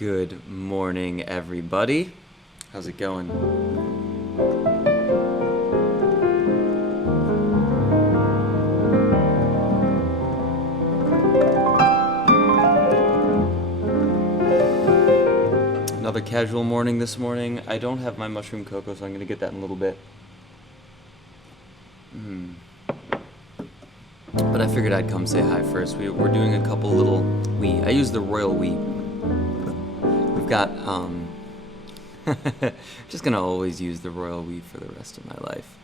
Good morning, everybody. How's it going? Another casual morning this morning. I don't have my mushroom cocoa, so I'm going to get that in a little bit. But I figured I'd come say hi first. We're doing a couple little I use the royal we. We've got, just gonna always use the royal we for the rest of my life.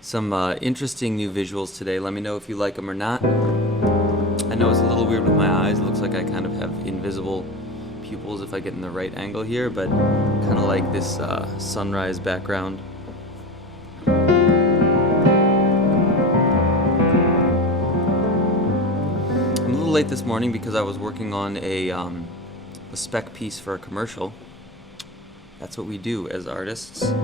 Some interesting new visuals today. Let me know if you like them or not. I know it's a little weird with my eyes. It looks like I kind of have invisible pupils if I get in the right angle here, but kind of like this sunrise background. I'm a little late this morning because I was working on a spec piece for a commercial. That's what we do as artists. A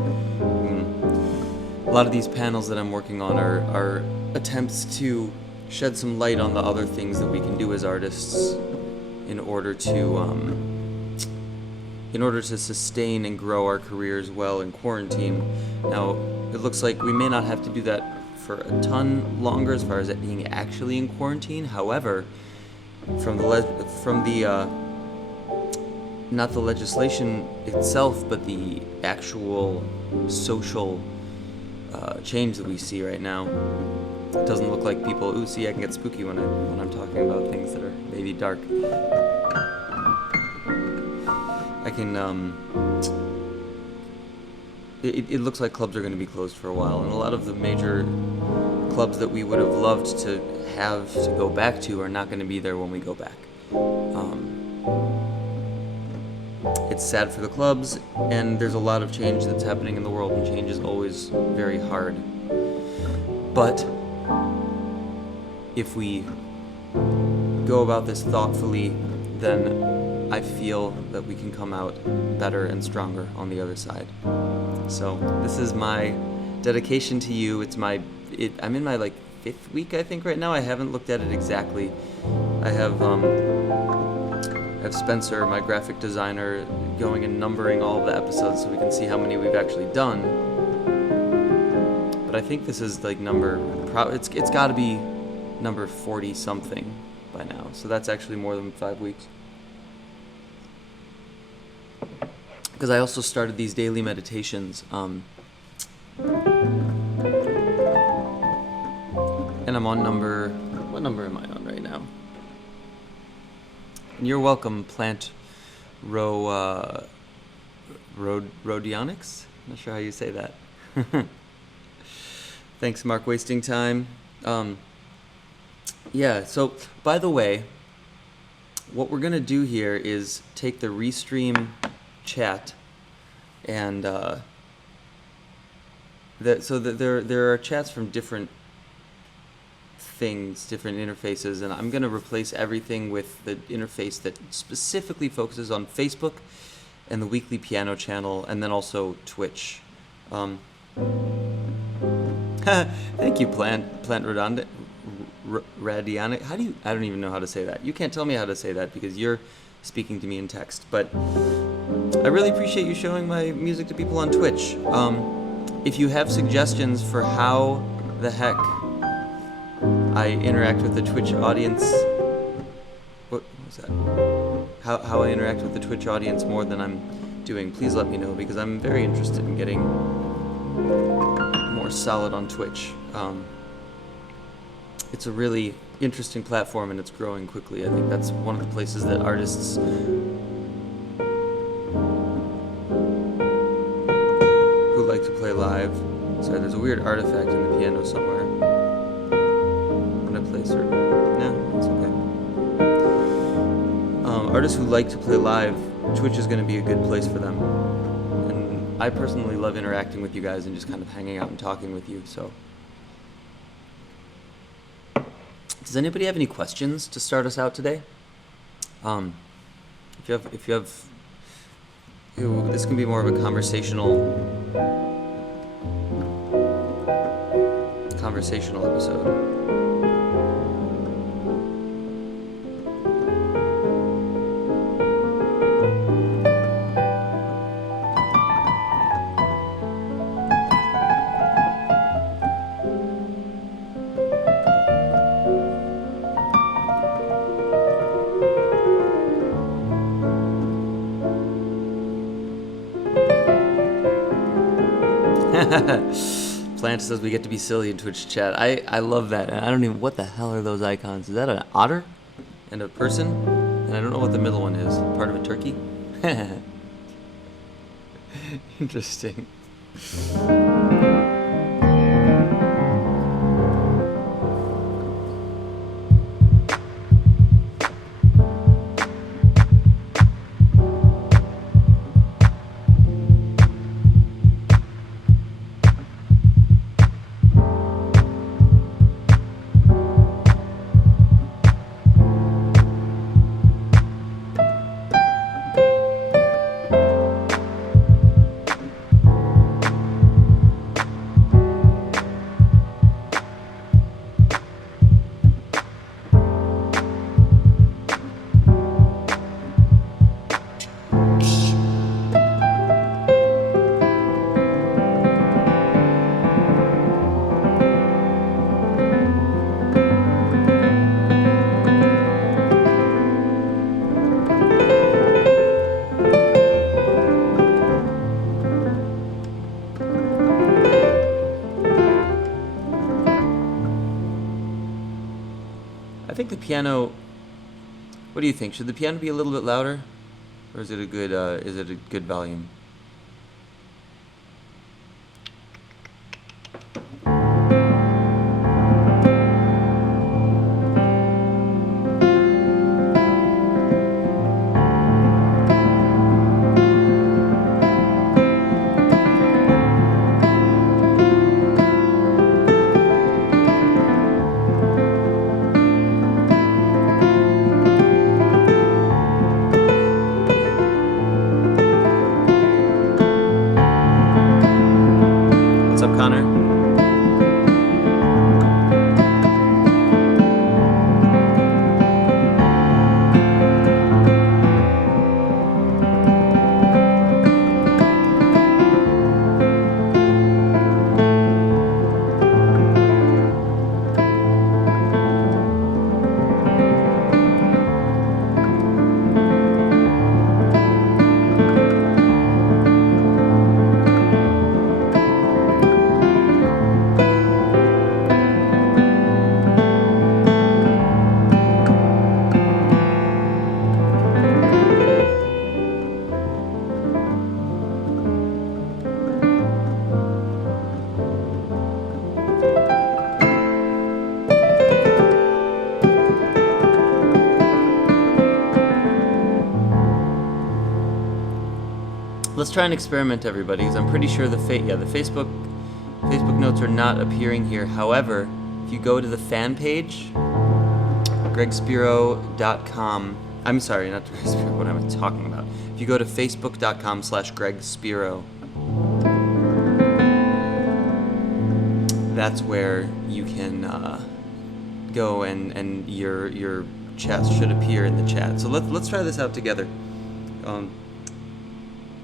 lot of these panels that I'm working on are attempts to shed some light on the other things that we can do as artists in order to sustain and grow our careers well in quarantine. Now, it looks like we may not have to do that for a ton longer as far as it being actually in quarantine. However, from the not the legislation itself, but the actual social change that we see right now, it doesn't look like people. Ooh, see, I can get spooky when I'm talking about things that are maybe dark. I can. It looks like clubs are going to be closed for a while, and a lot of the major clubs that we would have loved to have to go back to are not going to be there when we go back. It's sad for the clubs, and there's a lot of change that's happening in the world, and change is always very hard. But if we go about this thoughtfully, then I feel that we can come out better and stronger on the other side. So this is my dedication to you. I'm in my 5th week, I think, right now. I haven't looked at it exactly. I have Spencer, my graphic designer, going and numbering all of the episodes so we can see how many we've actually done. But I think this is it's got to be number 40 something by now. So that's actually more than 5 weeks. Because I also started these daily meditations. And I'm on what number am I on right now? And you're welcome, Plant Rhodionics? Not sure how you say that. Thanks, Mark, wasting time. So, by the way, what we're going to do here is take the Restream chat and there are chats from different things, different interfaces, and I'm going to replace everything with the interface that specifically focuses on Facebook and the weekly piano channel, and then also Twitch. Thank you, Plant Radionic. I don't even know how to say that. You can't tell me how to say that because you're speaking to me in text, but I really appreciate you showing my music to people on Twitch. If you have suggestions for how the heck I interact with the Twitch audience, what was that? How I interact with the Twitch audience more than I'm doing, please let me know, because I'm very interested in getting more solid on Twitch. It's a really interesting platform, and it's growing quickly. I think that's one of the places that artists who like to play live. Sorry, there's a weird artifact in the piano somewhere. When I play certain... No, it's okay. Artists who like to play live, Twitch is going to be a good place for them. And I personally love interacting with you guys and just kind of hanging out and talking with you, so... Does anybody have any questions to start us out today? If you have, this can be more of a conversational episode. Plant says we get to be silly in Twitch chat. I love that. And I don't even... What the hell are those icons? Is that an otter? And a person? And I don't know what the middle one is. Part of a turkey? Interesting. I think the piano... What do you think? Should the piano be a little bit louder? Or is it a good volume? Let's try and experiment, everybody, because I'm pretty sure the Facebook notes are not appearing here. However, if you go to the fan page, gregspiro.com. I'm sorry, not Greg Spiro. What am I talking about? If you go to facebook.com/gregspiro, that's where you can go and your chats should appear in the chat. So let's try this out together.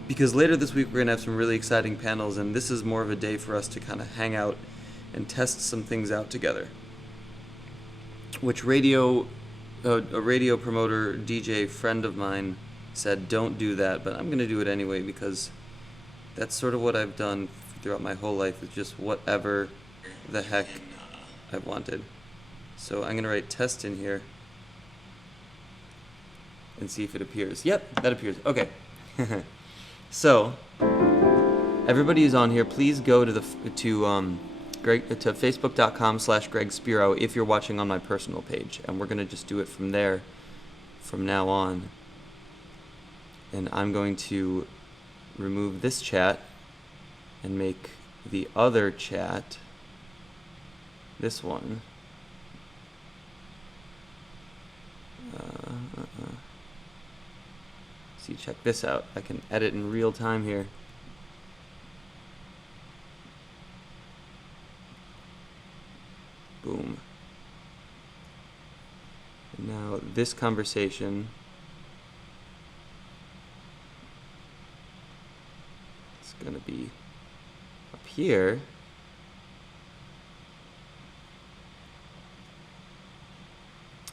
Because later this week we're going to have some really exciting panels, and this is more of a day for us to kind of hang out and test some things out together. Which a radio promoter, DJ friend of mine said don't do that, but I'm going to do it anyway because that's sort of what I've done throughout my whole life, is just whatever the heck I've wanted. So I'm going to write test in here and see if it appears. Yep, that appears. Okay. So, everybody who's on here, please go to facebook.com/gregspiro if you're watching on my personal page, and we're gonna just do it from there from now on. And I'm going to remove this chat and make the other chat this one. See, check this out. I can edit in real time here. Boom. And now this conversation is going to be up here.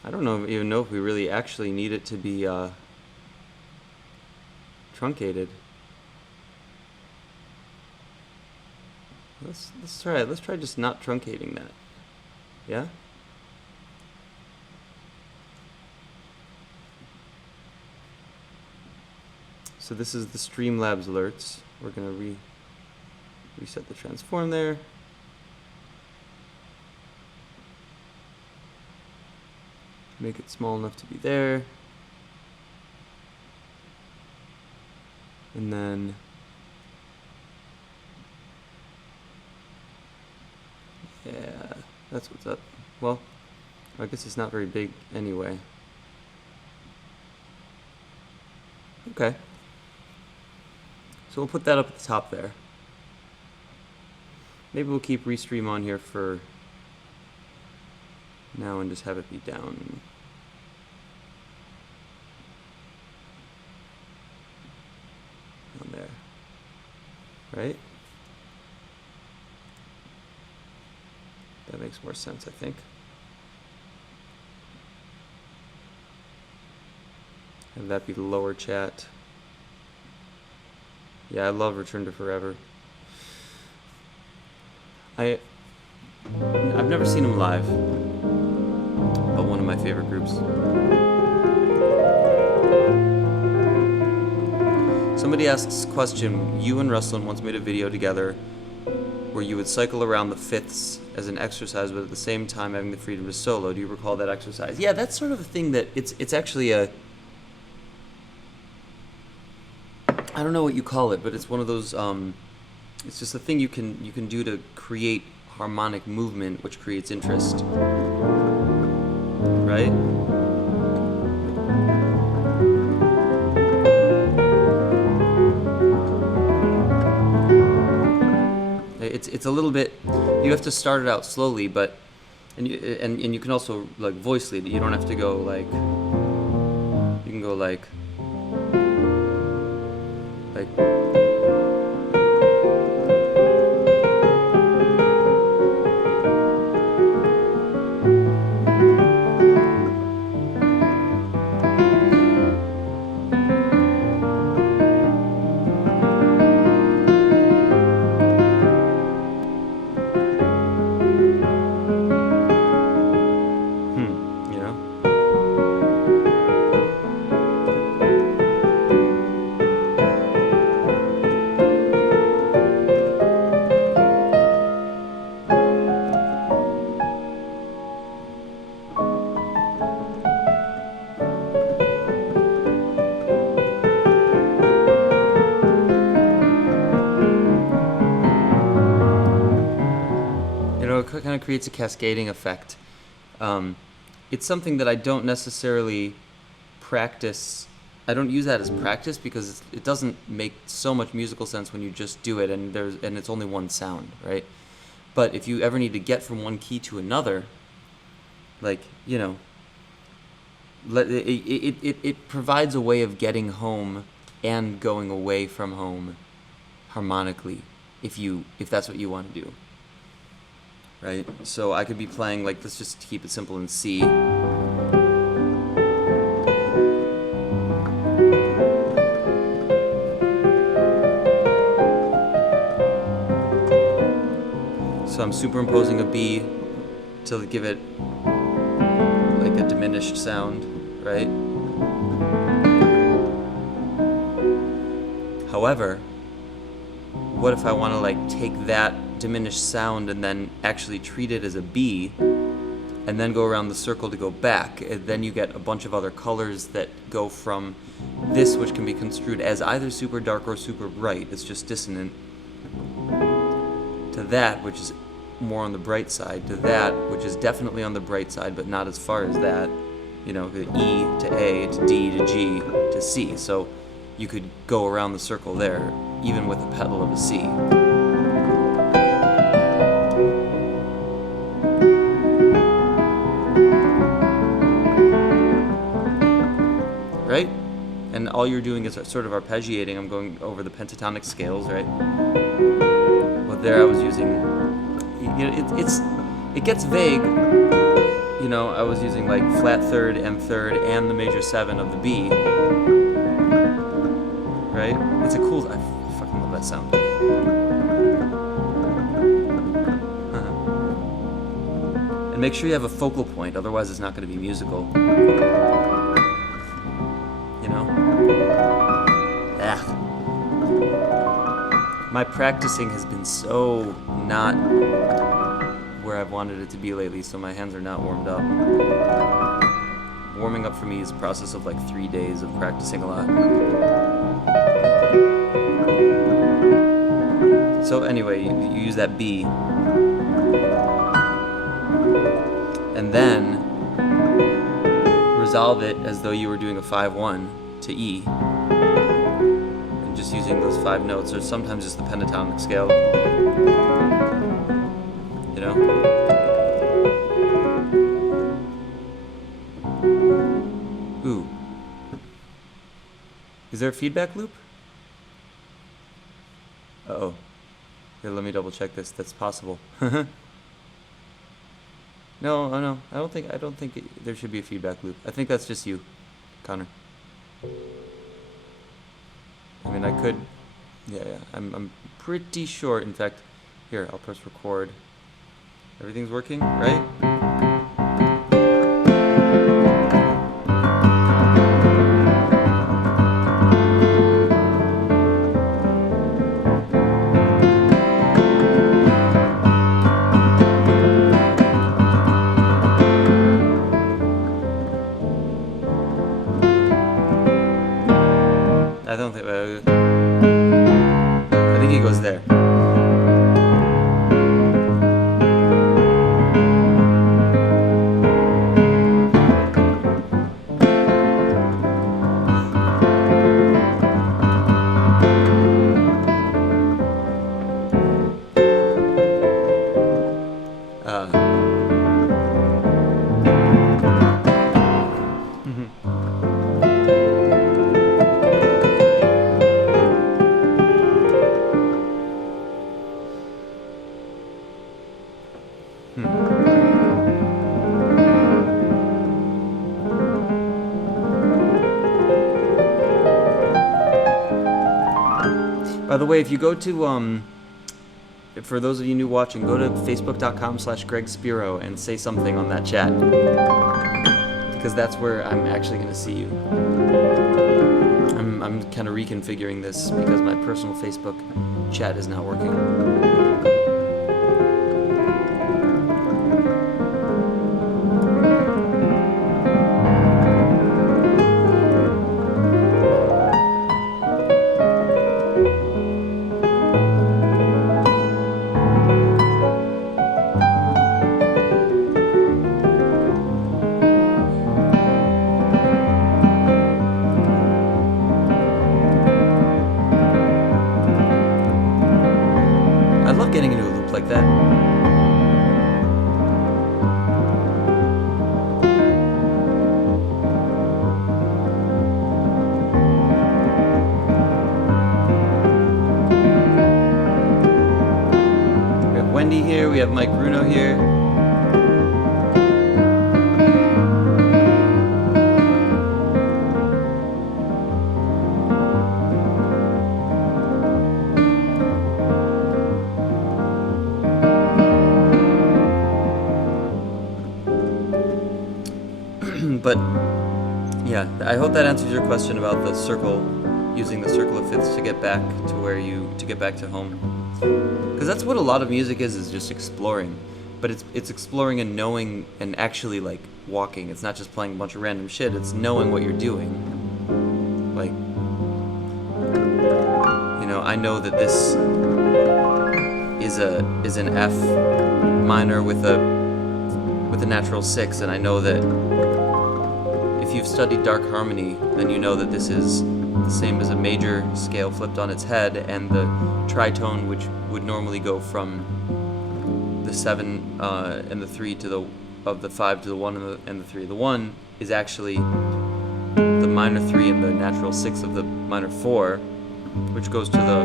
I don't even know if we really actually need it to be truncated. Let's try just not truncating that. Yeah? So this is the Streamlabs alerts. We're gonna reset the transform there. Make it small enough to be there. And then yeah, that's what's up. Well, I guess it's not very big anyway. Okay. So we'll put that up at the top there. Maybe we'll keep Restream on here for now and just have it be down. Down there. Right? That makes more sense, I think. Have that be the lower chat. Yeah, I love Return to Forever. I've never seen them live, but one of my favorite groups. Somebody asks question, you and Ruslan once made a video together where you would cycle around the fifths as an exercise, but at the same time having the freedom to solo. Do you recall that exercise? Yeah, that's sort of a thing that it's actually a, I don't know what you call it, but it's one of those, it's just a thing you can do to create harmonic movement, which creates interest, right? It's a little bit, you have to start it out slowly, but and you can also like voice lead it. You don't have to go like, you can go like kind of creates a cascading effect. It's something that I don't necessarily practice. I don't use that as practice because it doesn't make so much musical sense when you just do it and it's only one sound, right? But if you ever need to get from one key to another, like, you know, it provides a way of getting home and going away from home harmonically if that's what you want to do. Right? So I could be playing, like, let's just keep it simple in C. So I'm superimposing a B to give it like a diminished sound, right? However, what if I want to like take that diminished sound and then actually treat it as a B and then go around the circle to go back? And then you get a bunch of other colors that go from this, which can be construed as either super dark or super bright, it's just dissonant, to that, which is more on the bright side, to that, which is definitely on the bright side but not as far as that, you know, the E to A to D to G to C. So you could go around the circle there even with a pedal of a C. Right? And all you're doing is sort of arpeggiating. I'm going over the pentatonic scales, right? Well, there I was using, you know, it gets vague. You know, I was using like flat third, M third, and the major 7 of the B. Right? It's a cool, I fucking love that sound. And make sure you have a focal point, otherwise it's not going to be musical. You know? My practicing has been so not where I've wanted it to be lately, so my hands are not warmed up. Warming up for me is a process of like 3 days of practicing a lot. So anyway, you use that B, and then resolve it as though you were doing a 5-1 to E, and just using those 5 notes, or sometimes just the pentatonic scale. You know? Ooh. Is there a feedback loop? Uh-oh. Here, let me double check this. That's possible. No, oh no. I don't think there should be a feedback loop. I think that's just you, Connor. I mean, I could. Yeah. I'm pretty sure. In fact, here, I'll press record. Everything's working, right? I think he goes there. By the way, if you go to, for those of you new watching, go to facebook.com/Greg Spiro and say something on that chat. Because that's where I'm actually going to see you. I'm kind of reconfiguring this because my personal Facebook chat is not working. Getting into a loop like that. We have Wendy here, we have Mike Bruno here. But yeah, I hope that answers your question about the circle, using the circle of fifths to get back to get back to home. Because that's what a lot of music is just exploring. But it's exploring and knowing and actually like walking. It's not just playing a bunch of random shit, it's knowing what you're doing. Like, you know, I know that this is an F minor with a natural 6, and I know that if you've studied dark harmony, then you know that this is the same as a major scale flipped on its head, and the tritone, which would normally go from the 7 and the 3 to the 5 to the 1 and the 3 of the 1, is actually the minor 3 and the natural 6 of the minor 4, which goes to the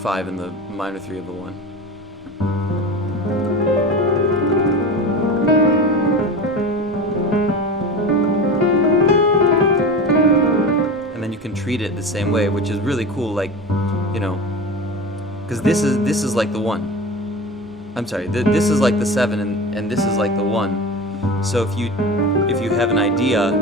5 and the minor 3 of the 1. You can treat it the same way, which is really cool, like, you know, because this is like the 1, I'm sorry, this is like the 7 and this is like the 1. So if you have an idea,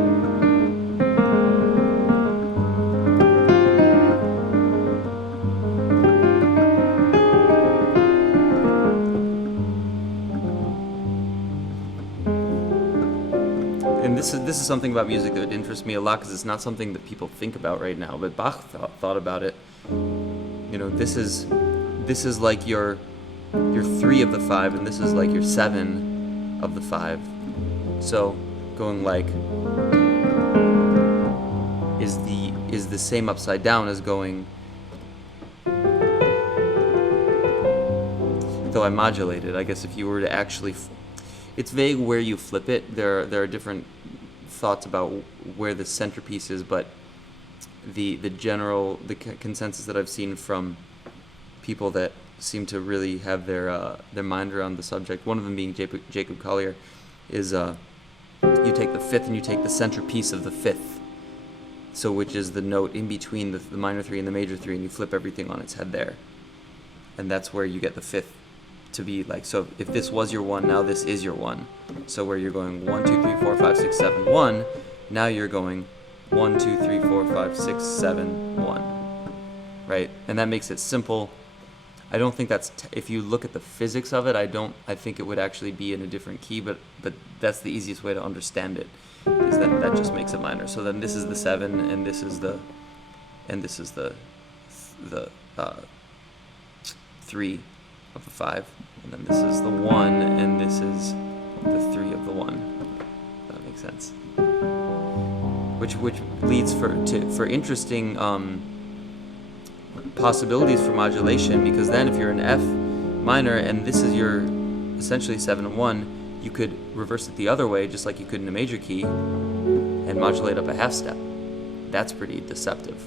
and this is something about music that interests me a lot because it's not something that people think about right now, but Bach thought about it. You know, this is like your 3 of the 5, and this is like your 7 of the 5. So going like is the same upside down as going, though I modulated. I guess if you were to actually, it's vague where you flip it. There are different thoughts about where the centerpiece is, but the consensus that I've seen from people that seem to really have their mind around the subject, one of them being Jacob Collier, is you take the 5th and you take the centerpiece of the 5th, so which is the note in between the minor 3 and the major 3, and you flip everything on its head there, and that's where you get the 5th to be like. So if this was your 1, now this is your 1. So where you're going 1 2 3 4 5 6 7 1, now you're going 1 2 3 4 5 6 7 1, right? And that makes it simple. I don't think that's if you look at the physics of it, I think it would actually be in a different key, but that's the easiest way to understand it, is that just makes it minor. So then this is the 7 and this is the 3 of the 5, and then this is the 1 and this is the 3 of the 1. If that makes sense. Which leads for interesting possibilities for modulation, because then if you're in F minor and this is your essentially 7 and 1, you could reverse it the other way, just like you could in a major key, and modulate up a half step. That's pretty deceptive.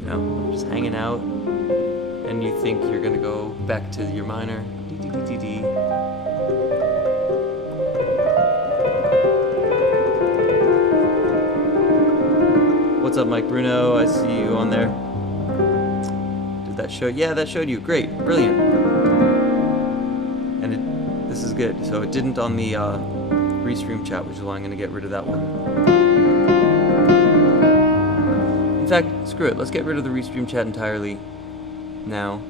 You know, just hanging out, and you think you're gonna go back to your minor, D D D D D. What's up, Mike Bruno? I see you on there. Did that show? Yeah, that showed you. Great, brilliant. And this is good. So it didn't on the Restream chat, which is why I'm gonna get rid of that one. In fact, screw it. Let's get rid of the Restream chat entirely now.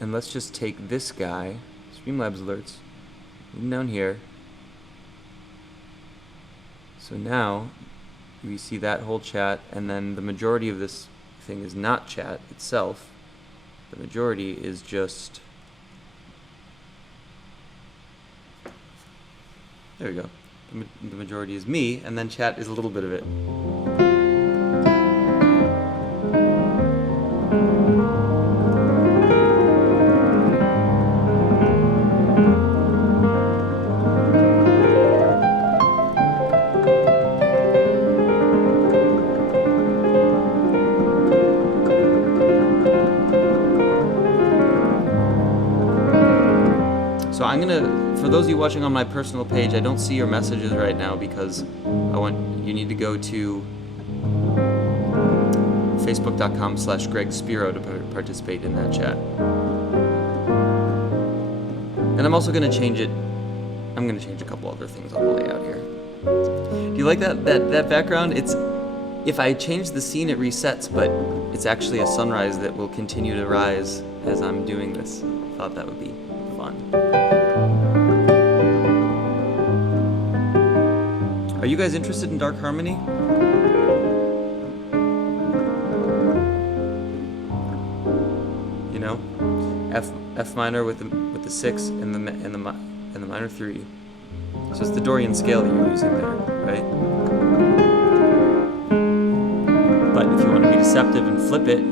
And let's just take this guy, Streamlabs alerts, move him down here. So now we see that whole chat, and then the majority of this thing is not chat itself. The majority is just, there we go. The majority is me, and then chat is a little bit of it. So I'm gonna, for those of you watching on my personal page, I don't see your messages right now because you need to go to facebook.com/Greg Spiro to participate in that chat. And I'm also gonna change it. I'm gonna change a couple other things on the layout here. Do you like that background? If I change the scene, it resets, but it's actually a sunrise that will continue to rise as I'm doing this. I thought that would be fun. Are you guys interested in Dark Harmony? You know, F minor with the 6 and the minor 3. So it's the Dorian scale that you're using there, right? But if you want to be deceptive and flip it,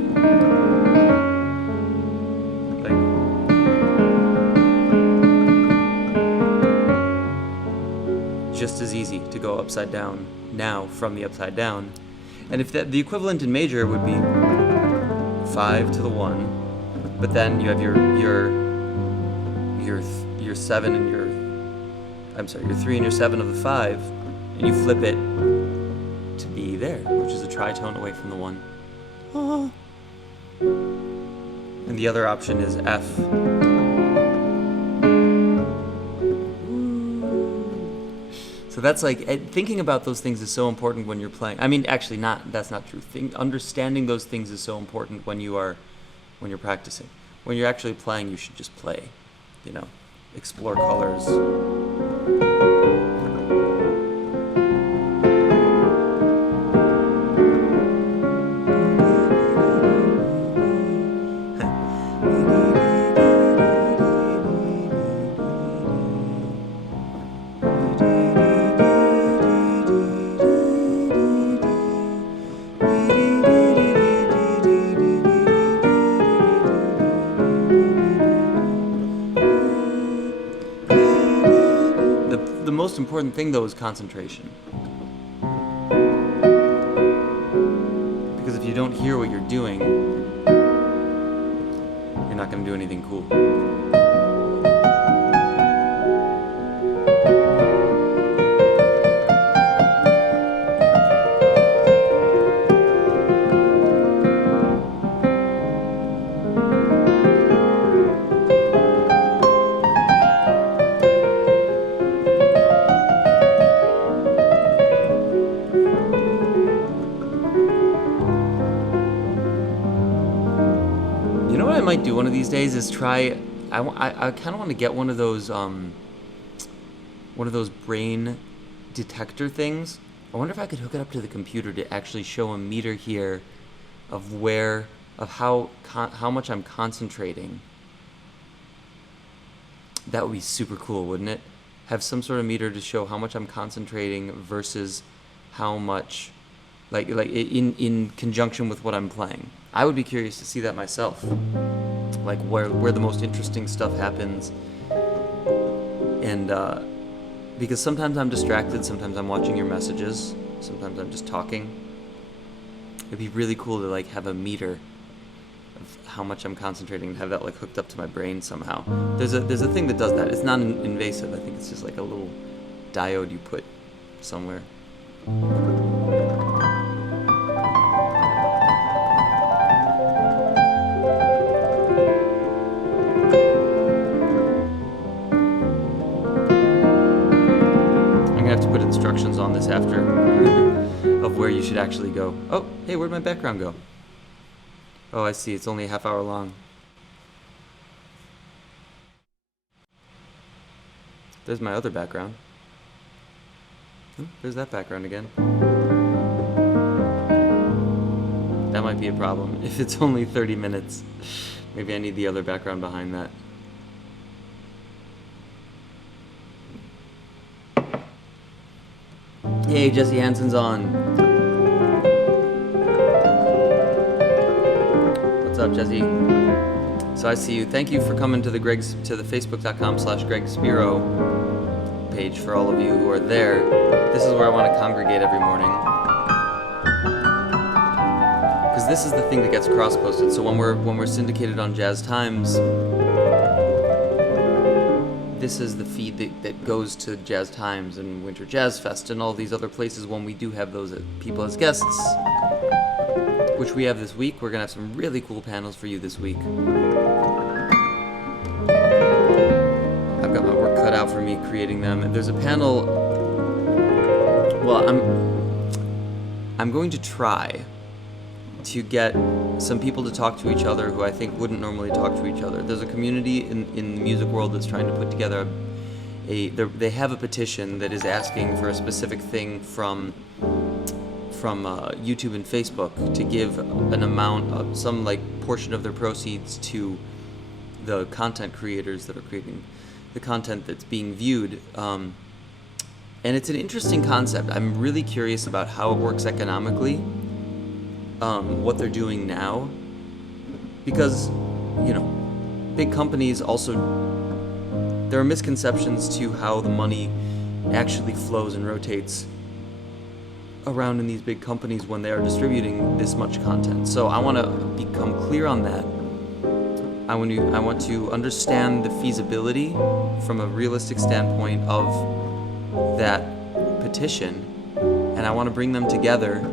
just as easy to go upside down now from the upside down. And if the equivalent in major would be 5 to the 1, but then you have your 7 and your 3 and your 7 of the 5, and you flip it to be there, which is a tritone away from the 1. And the other option is F. So that's like, thinking about those things is so important when you're playing. I mean, actually, that's not true. Understanding those things is so important when you're practicing. When you're actually playing, you should just play, explore colors. The most important thing, though, is concentration. Because if you don't hear what you're doing, you're not going to do anything cool. I might do one of these days is try. I kind of want to get one of those brain detector things. I wonder if I could hook it up to the computer to actually show a meter here of how much I'm concentrating. That would be super cool, wouldn't it? Have some sort of meter to show how much I'm concentrating versus how much, like in conjunction with what I'm playing. I would be curious to see that myself, like where the most interesting stuff happens, and because sometimes I'm distracted, sometimes I'm watching your messages, sometimes I'm just talking. It'd be really cool to have a meter of how much I'm concentrating and have that hooked up to my brain somehow. There's a thing that does that. It's not invasive. I think it's just a little diode you put somewhere. Instructions on this after of where you should actually go. Oh, hey, where'd my background go? Oh, I see. It's only a half hour long. There's my other background. There's that background again. That might be a problem. If it's only 30 minutes, maybe I need the other background behind that. Hey, Jesse Hansen's on. What's up, Jesse? So I see you. Thank you for coming to the facebook.com/Greg Spiro page. For all of you who are there, this is where I want to congregate every morning, because this is the thing that gets cross-posted. So when we're syndicated on Jazz Times, this is the feed that goes to Jazz Times and Winter Jazz Fest and all these other places when we do have those people as guests, which we have this week. We're going to have some really cool panels for you this week. I've got my work cut out for me creating them. And there's a panel, well, I'm going to try to get some people to talk to each other who I think wouldn't normally talk to each other. There's a community in the music world that's trying to put together they have a petition that is asking for a specific thing from YouTube and Facebook to give an amount of some portion of their proceeds to the content creators that are creating the content that's being viewed. And it's an interesting concept. I'm really curious about how it works economically. What they're doing now, because big companies also, there are misconceptions to how the money actually flows and rotates around in these big companies when they are distributing this much content. So I want to become clear on that. I want to understand the feasibility from a realistic standpoint of that petition, and I want to bring them together,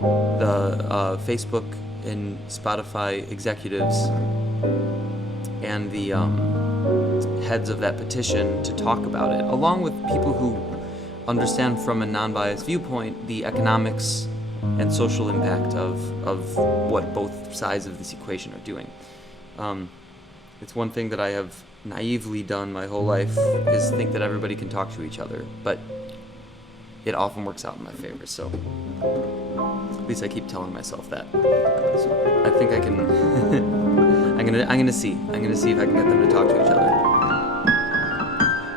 the Facebook and Spotify executives and the heads of that petition to talk about it, along with people who understand from a non-biased viewpoint the economics and social impact of what both sides of this equation are doing. It's one thing that I have naively done my whole life is think that everybody can talk to each other, but it often works out in my favor, so at least I keep telling myself that. So I think I can I'm gonna see if I can get them to talk to each other,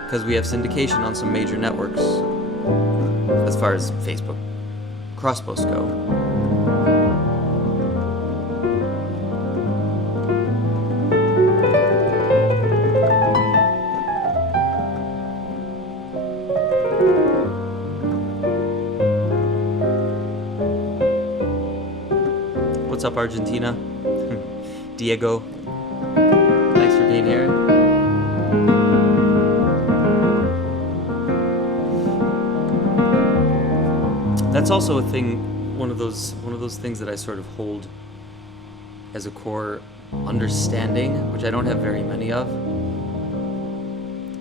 because we have syndication on some major networks as far as Facebook crossposts go. What's up, Argentina? Diego, thanks for being here. That's also a thing, one of those things that I sort of hold as a core understanding, which I don't have very many of.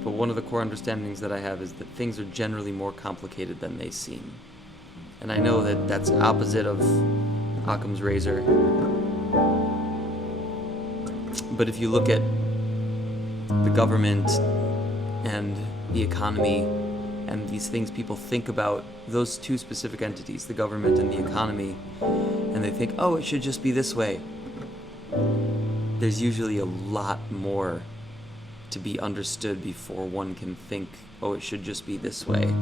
But one of the core understandings that I have is that things are generally more complicated than they seem. And I know that that's opposite of Occam's razor. But if you look at the government and the economy and these things people think about, those two specific entities, the government and the economy, and they think, oh, it should just be this way, there's usually a lot more to be understood before one can think, oh, it should just be this way.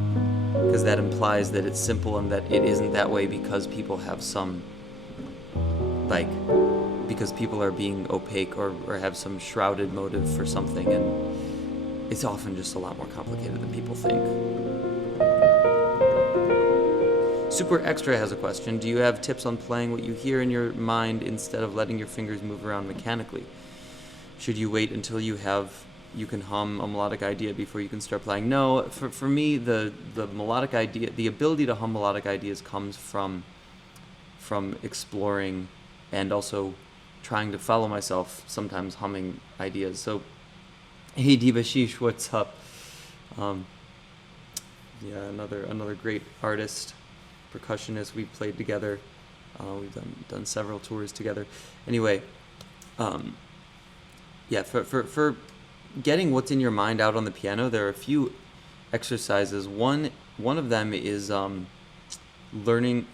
Because that implies that it's simple and that it isn't that way because people have some, because people are being opaque or have some shrouded motive for something, and it's often just a lot more complicated than people think. Super Extra has a question. Do you have tips on playing what you hear in your mind instead of letting your fingers move around mechanically? Should you wait until you can hum a melodic idea before you can start playing? No, for me, the melodic idea, the ability to hum melodic ideas comes from exploring and also trying to follow myself, sometimes humming ideas. So, hey Debashish, what's up? Another great artist, percussionist. We've played together. We've done several tours together. Anyway, for getting what's in your mind out on the piano, there are a few exercises. One of them is learning.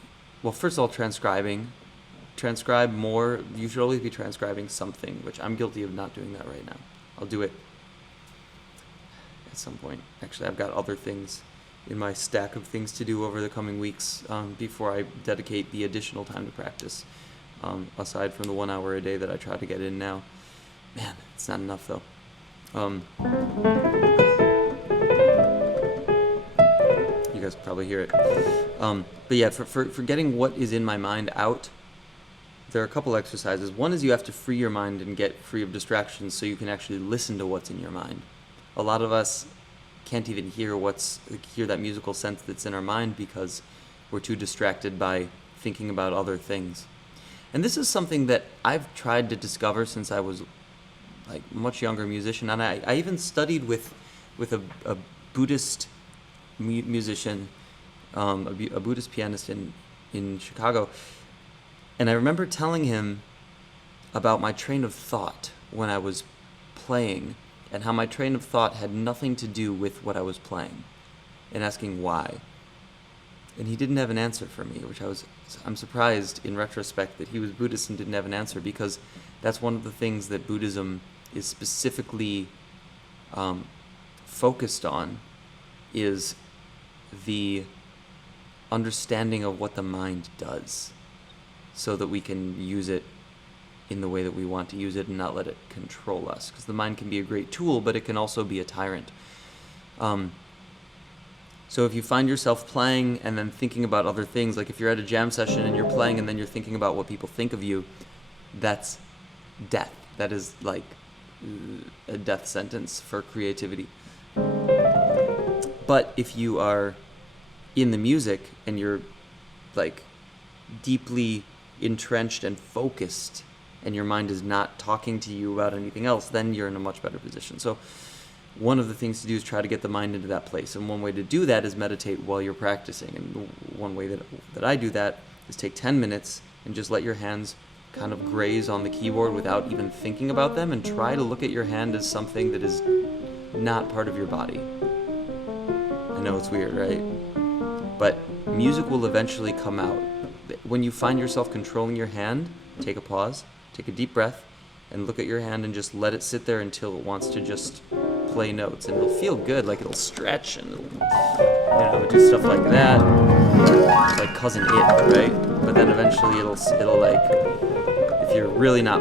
Well, first of all, transcribing. Transcribe more. You should always be transcribing something, which I'm guilty of not doing that right now. I'll do it at some point. Actually, I've got other things in my stack of things to do over the coming weeks before I dedicate the additional time to practice, aside from the 1 hour a day that I try to get in now. Man, it's not enough though. You guys can probably hear it. But yeah, for getting what is in my mind out, there are a couple exercises. One is you have to free your mind and get free of distractions so you can actually listen to what's in your mind. A lot of us can't even hear that musical sense that's in our mind because we're too distracted by thinking about other things. And this is something that I've tried to discover since I was a much younger musician, and I even studied with a Buddhist musician, a Buddhist pianist in Chicago. And I remember telling him about my train of thought when I was playing, and how my train of thought had nothing to do with what I was playing, and asking why. And he didn't have an answer for me, which I'm surprised in retrospect that he was Buddhist and didn't have an answer, because that's one of the things that Buddhism is specifically focused on, is the understanding of what the mind does, so that we can use it in the way that we want to use it and not let it control us. Because the mind can be a great tool, but it can also be a tyrant. So if you find yourself playing and then thinking about other things, like if you're at a jam session and you're playing and then you're thinking about what people think of you, that's death. That is like a death sentence for creativity. But if you are in the music and you're deeply entrenched and focused, and your mind is not talking to you about anything else, then you're in a much better position. So one of the things to do is try to get the mind into that place. And one way to do that is meditate while you're practicing. And one way that I do that is take 10 minutes and just let your hands kind of graze on the keyboard without even thinking about them, and try to look at your hand as something that is not part of your body. I know it's weird, right? But music will eventually come out. When you find yourself controlling your hand, take a pause, take a deep breath, and look at your hand and just let it sit there until it wants to just play notes. And it'll feel good, like it'll stretch and it'll, do stuff like that, like Cousin It, right? But then eventually it'll like, if you're really not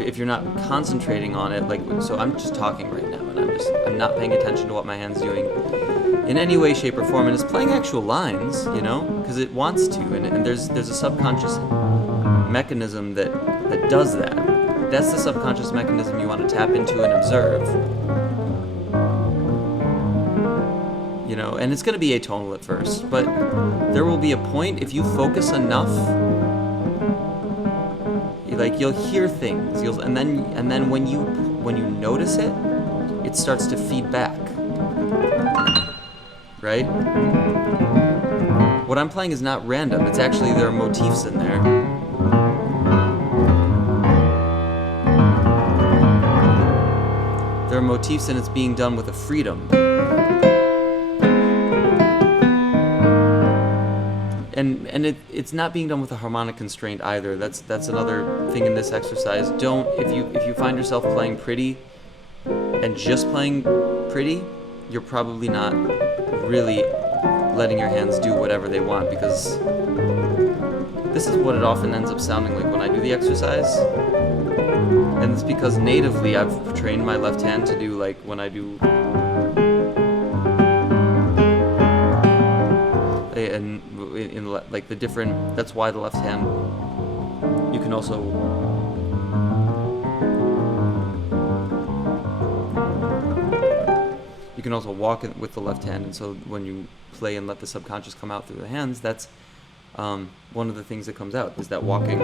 if you're not concentrating on it, like, so I'm just talking right now, and I'm not paying attention to what my hand's doing in any way, shape, or form, and it's playing actual lines, because it wants to, and there's a subconscious mechanism that does that. That's the subconscious mechanism you want to tap into and observe. And it's going to be atonal at first, but there will be a point, if you focus enough, you'll hear things, and then when you notice it, it starts to feed back, right? What I'm playing is not random. It's actually, there are motifs in there. There are motifs, and it's being done with a freedom. And it's not being done with a harmonic constraint either. That's another thing in this exercise. If you find yourself playing pretty and just playing pretty, you're probably not really letting your hands do whatever they want, because this is what it often ends up sounding like when I do the exercise. And it's because natively I've trained my left hand to do, like, when I do, and in like the different, that's why the left hand, you can also walk with the left hand, and so when you play and let the subconscious come out through the hands, that's one of the things that comes out, is that walking.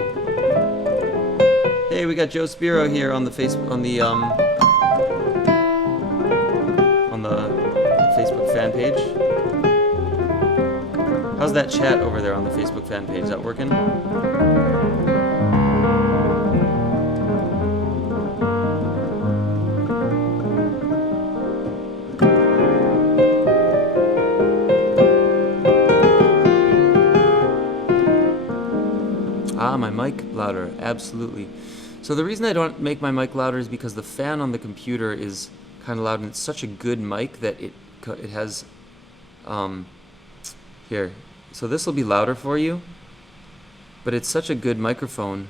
Hey, we got Joe Spiro here on the Facebook fan page. How's that chat over there on the Facebook fan page? Is that working? My mic louder, absolutely. So the reason I don't make my mic louder is because the fan on the computer is kind of loud, and it's such a good mic that it has, here. So this will be louder for you, but it's such a good microphone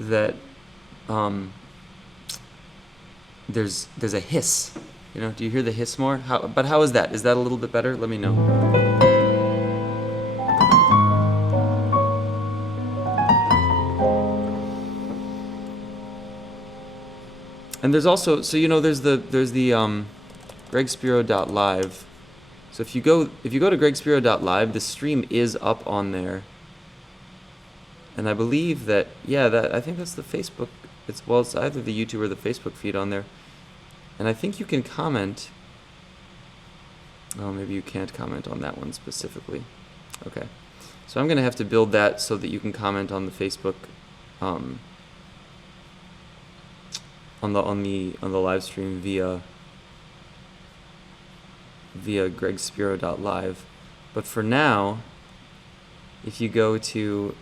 that there's a hiss. Do you hear the hiss more? But how is that? Is that a little bit better? Let me know. And there's also, so there's the gregspiro.live. So if you go to gregspiro.live, the stream is up on there. And I believe that, I think that's the Facebook. It's either the YouTube or the Facebook feed on there. And I think you can comment. Oh, maybe you can't comment on that one specifically. Okay. So I'm going to have to build that so that you can comment on the Facebook, on the live stream via gregspiro.live. But for now, if you go to,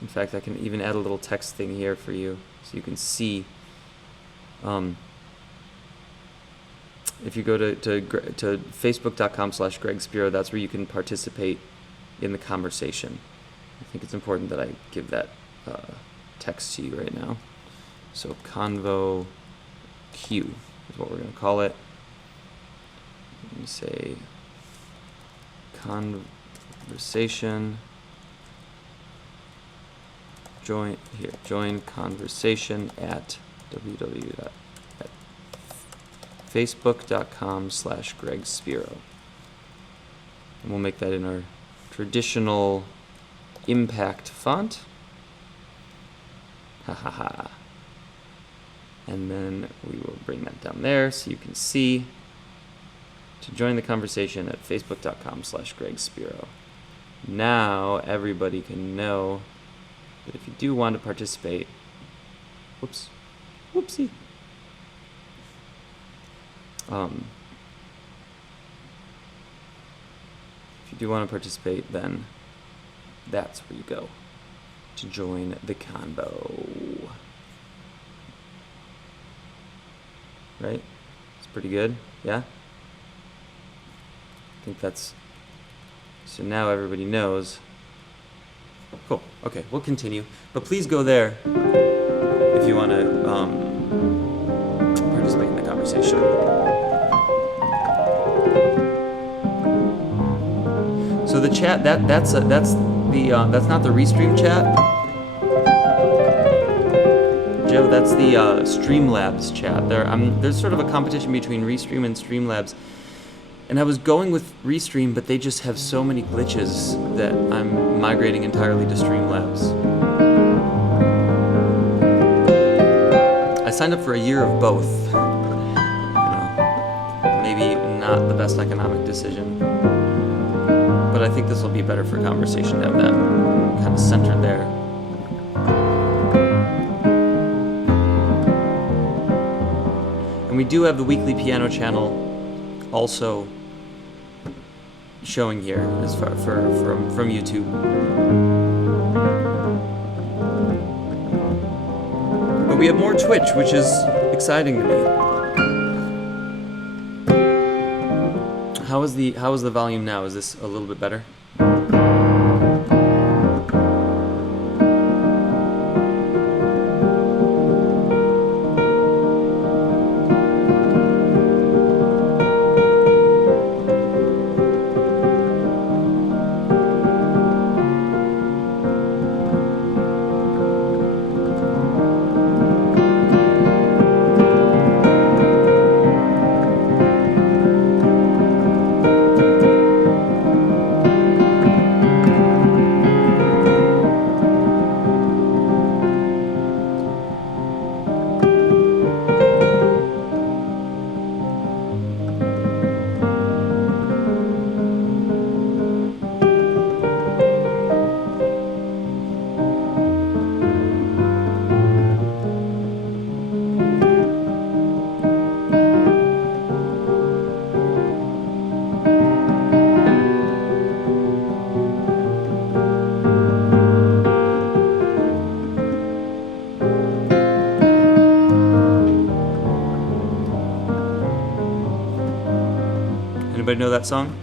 in fact, I can even add a little text thing here for you so you can see. If you go to facebook.com/gregspiro, that's where you can participate in the conversation. I think it's important that I give that text to you right now. So Convo Q is what we're going to call it. Let me say conversation. Join conversation at facebook.com/Greg Spiro. And we'll make that in our traditional impact font. Ha ha ha. And then we will bring that down there so you can see. To join the conversation at facebook.com/Greg Spiro. Now everybody can know that if you do want to participate, whoopsie. If you do want to participate, then that's where you go to join the convo. Right? It's pretty good, yeah? I think that's, so now everybody knows. Cool, okay, we'll continue. But please go there if you want to participate in the conversation. So the chat, that's not the Restream chat. Joe, that's the Streamlabs chat. There's sort of a competition between Restream and Streamlabs. And I was going with Restream, but they just have so many glitches that I'm migrating entirely to Streamlabs. I signed up for a year of both. Maybe not the best economic decision. But I think this will be better for conversation to have that kind of centered there. And we do have the weekly piano channel also showing here as far from YouTube. But we have more Twitch, which is exciting to me. How is the volume now? Is this a little bit better? Anybody know that song?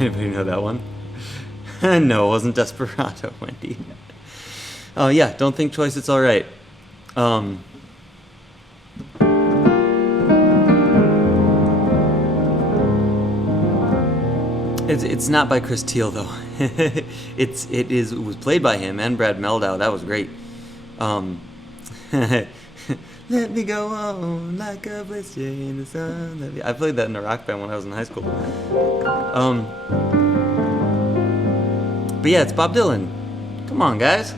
Anybody know that one? No, it wasn't Desperado, Wendy. Oh yeah, don't think twice, it's alright. It's not by Chris Teal though. It was played by him and Brad Mehldau. That was great. Let me go on like a blister in the sun. I played that in a rock band when I was in high school. But yeah, it's Bob Dylan. Come on, guys.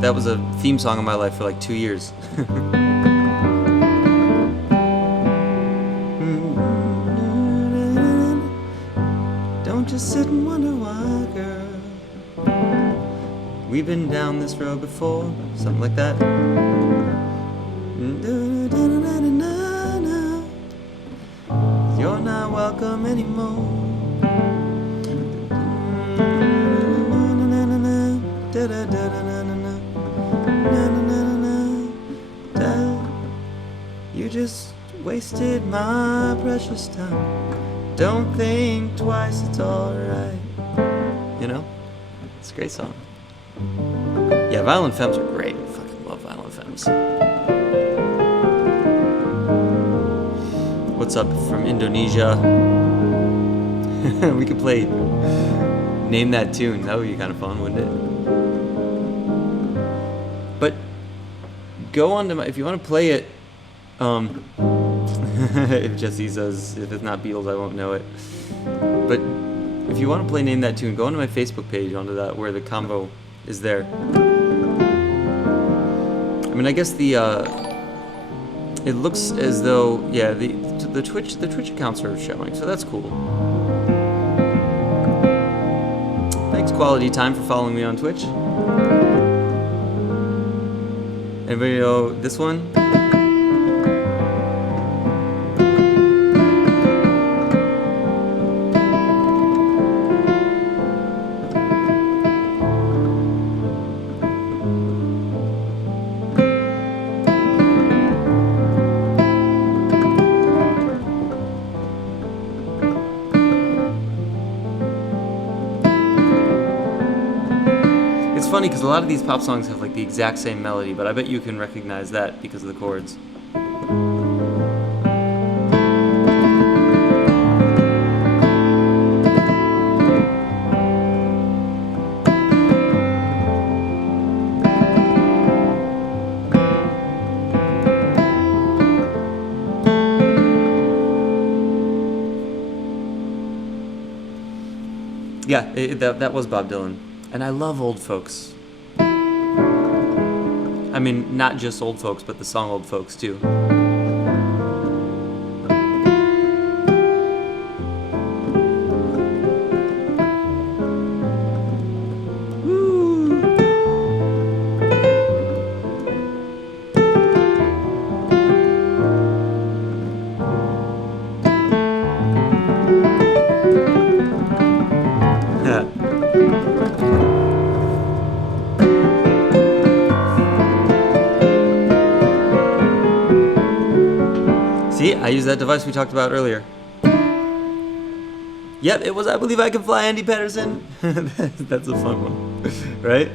That was a theme song of my life for like 2 years. Don't just sit and wonder why, girl. We've been down this road before, something like that. You're not welcome anymore. You just wasted my precious time. Don't think twice, it's alright. You know? It's a great song. Yeah, Violent Femmes are great. I fucking love Violent Femmes. What's up from Indonesia? We could play Name That Tune. That would be kind of fun, wouldn't it? But go on to if you want to play it, if Jesse says if it's not Beatles, I won't know it. But if you want to play Name That Tune, go onto my Facebook page, onto that where the combo is there. I mean, I guess it looks as though the Twitch accounts are showing, so that's cool. Thanks, Quality Time, for following me on Twitch. Anybody know this one? Funny because a lot of these pop songs have like the exact same melody, but I bet you can recognize that because of the chords. Yeah, that was Bob Dylan. And I love Old Folks. I mean, not just Old Folks, but the song Old Folks, too. I used that device we talked about earlier. Yep, it was I Believe I Can Fly, Andy Patterson. That's a fun one, right?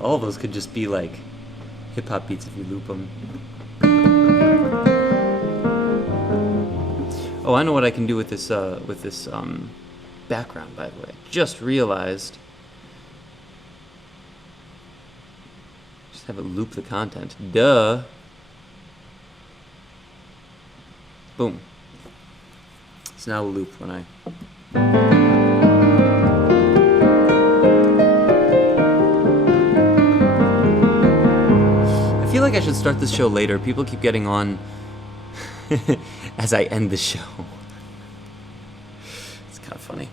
All of those could just be like hip-hop beats if you loop them. Oh, I know what I can do with this background, by the way. Just realized just have it loop the content. Duh. Boom. It's now a loop when I... I feel like I should start this show later. People keep getting on as I end the show. It's kind of funny.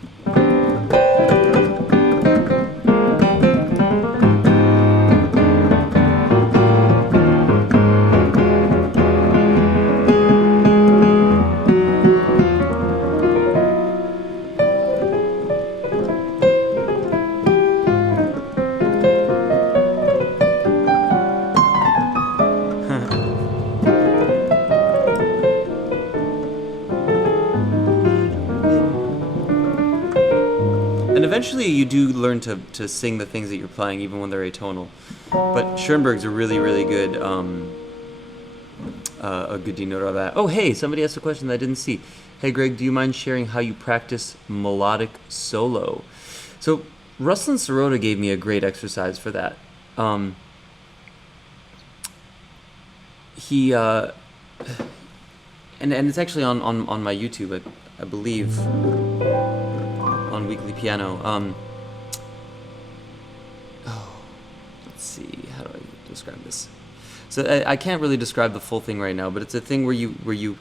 Eventually you do learn to sing the things that you're playing even when they're atonal. But Schoenberg's a really, really good a good denoter of that. Oh, hey, somebody asked a question that I didn't see. Hey, Greg, do you mind sharing how you practice melodic solo? So Ruslan Sirota gave me a great exercise for that. He and it's actually on my YouTube, I believe. On Weekly Piano. Let's see, how do I describe this? So I can't really describe the full thing right now, but it's a thing where you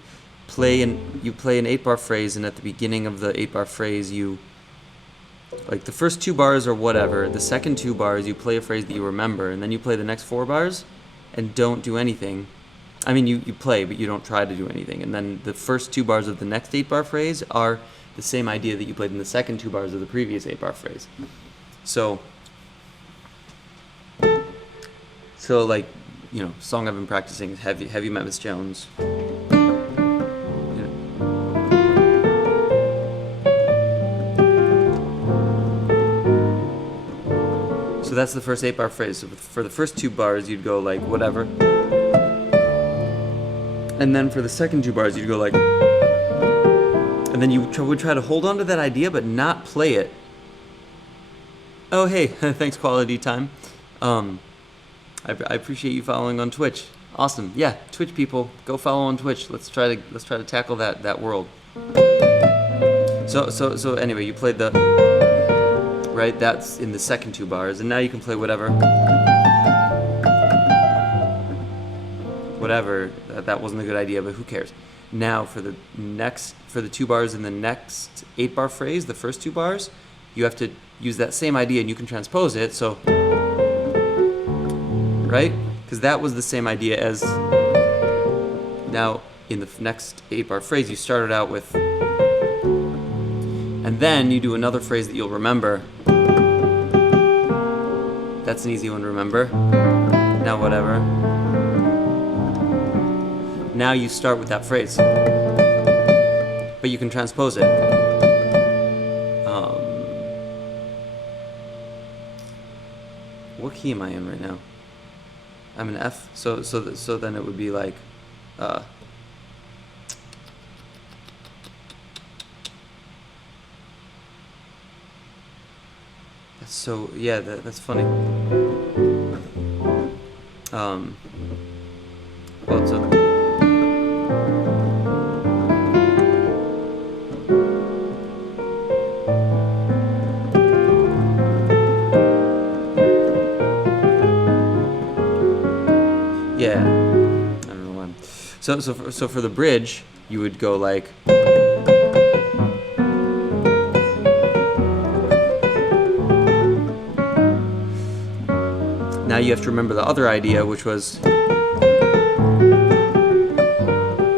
play an 8-bar phrase, and at the beginning of the 8-bar phrase, you, like, the first 2 bars or whatever, the second 2 bars you play a phrase that you remember, and then you play the next 4 bars and don't do anything. I mean, you play, but you don't try to do anything. And then the first 2 bars of the next 8-bar phrase are the same idea that you played in the second 2 bars of the previous 8-bar phrase. So like, you know, song I've been practicing is Have You Met Miss Jones? So that's the first 8-bar phrase. So for the first 2 bars, you'd go like whatever. And then for the second 2 bars, you'd go like... And then you would try to hold on to that idea, but not play it. Oh, hey, thanks, Quality Time. I appreciate you following on Twitch. Awesome, yeah, Twitch people, go follow on Twitch. Let's try to tackle that world. So anyway, you played the right. That's in the second 2 bars, and now you can play whatever. Whatever. That wasn't a good idea, but who cares? Now for the 2 bars in the next 8-bar phrase, the first 2 bars, you have to use that same idea, and you can transpose it. So, right? Because that was the same idea as. Now in the next 8-bar phrase, you started out with, and then you do another phrase that you'll remember. That's an easy one to remember. Now whatever. Now you start with that phrase, but you can transpose it. What key am I in right now? I'm in F. So then it would be like, so yeah, that's funny. Well, so. Yeah, I don't know why. So for the bridge, you would go like. Now you have to remember the other idea, which was.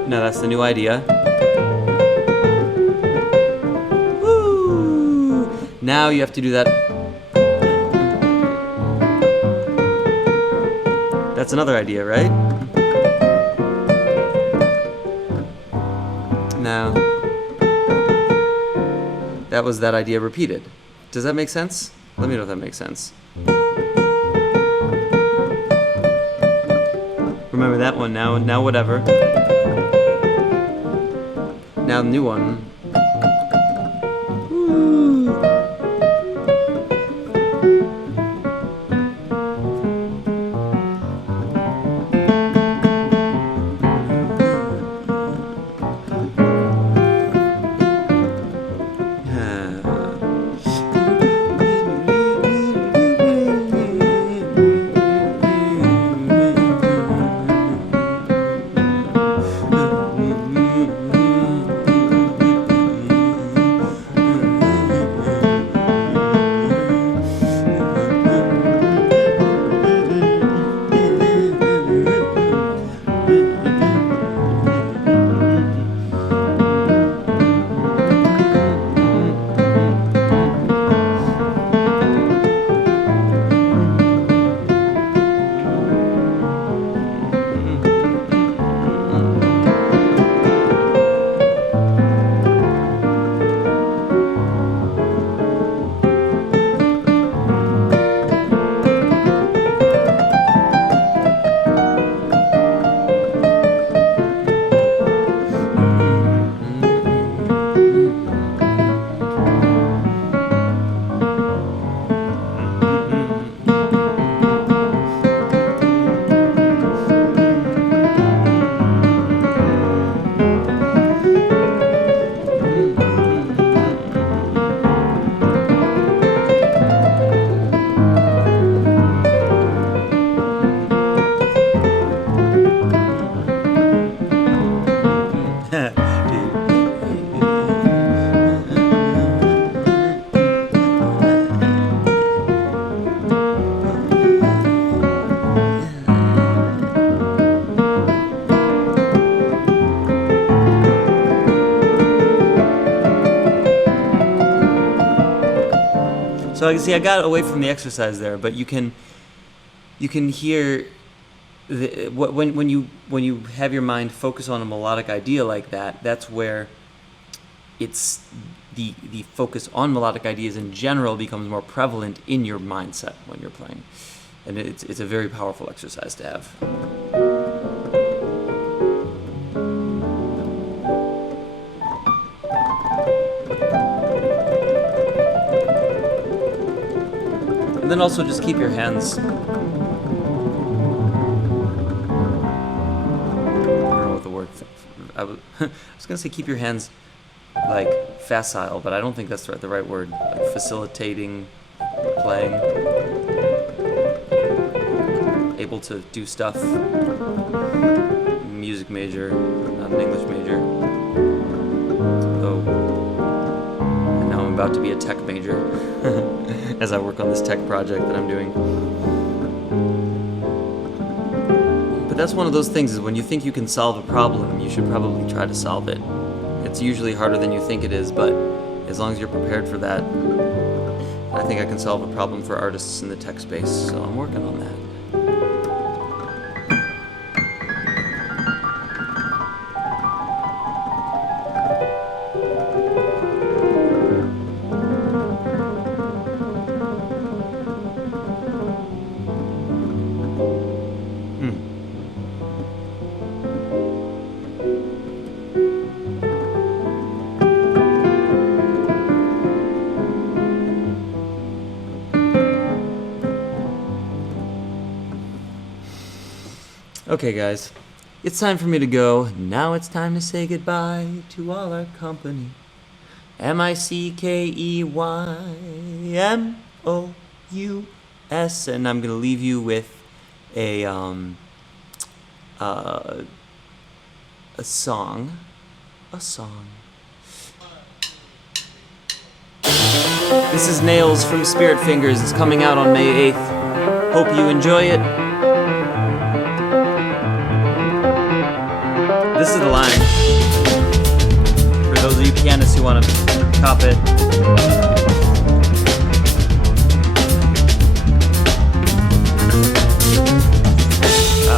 No, that's the new idea. Woo! Now you have to do that. That's another idea, right? Now, that was that idea repeated. Does that make sense? Let me know if that makes sense. Remember that one now whatever. Now the new one. Woo. So I see I got away from the exercise there, but you can hear when you have your mind focus on a melodic idea like that. That's where it's the focus on melodic ideas in general becomes more prevalent in your mindset when you're playing, and it's a very powerful exercise to have. And then also just keep your hands, I don't know what the word, I was gonna say keep your hands like facile, but I don't think that's the right word. Like facilitating playing, able to do stuff. Music major, not an English major. And now I'm about to be a tech major as I work on this tech project that I'm doing. But that's one of those things, is when you think you can solve a problem, you should probably try to solve it. It's usually harder than you think it is, but as long as you're prepared for that, I think I can solve a problem for artists in the tech space, so I'm working on that. Okay, guys, it's time for me to go. Now it's time to say goodbye to all our company. MICKEYMOUS, and I'm gonna leave you with a song. This is Nails from Spirit Fingers. It's coming out on May 8th. Hope you enjoy it. This is the line. For those of you pianists who want to cop it.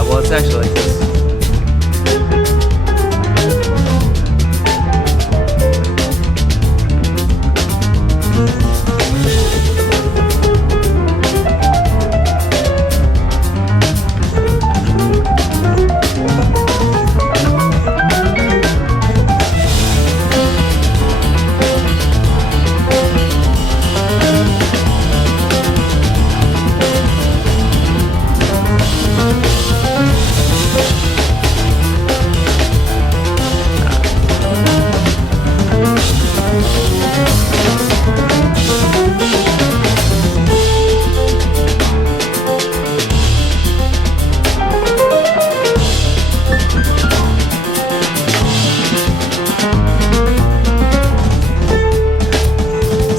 Well, it's actually like this.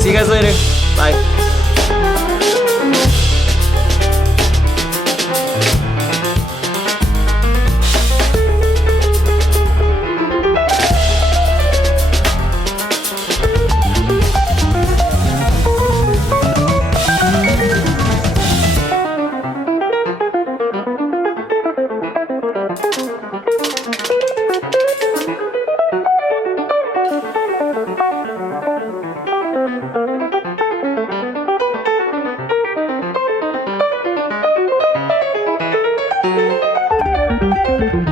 See you guys later. Bye. Thank you.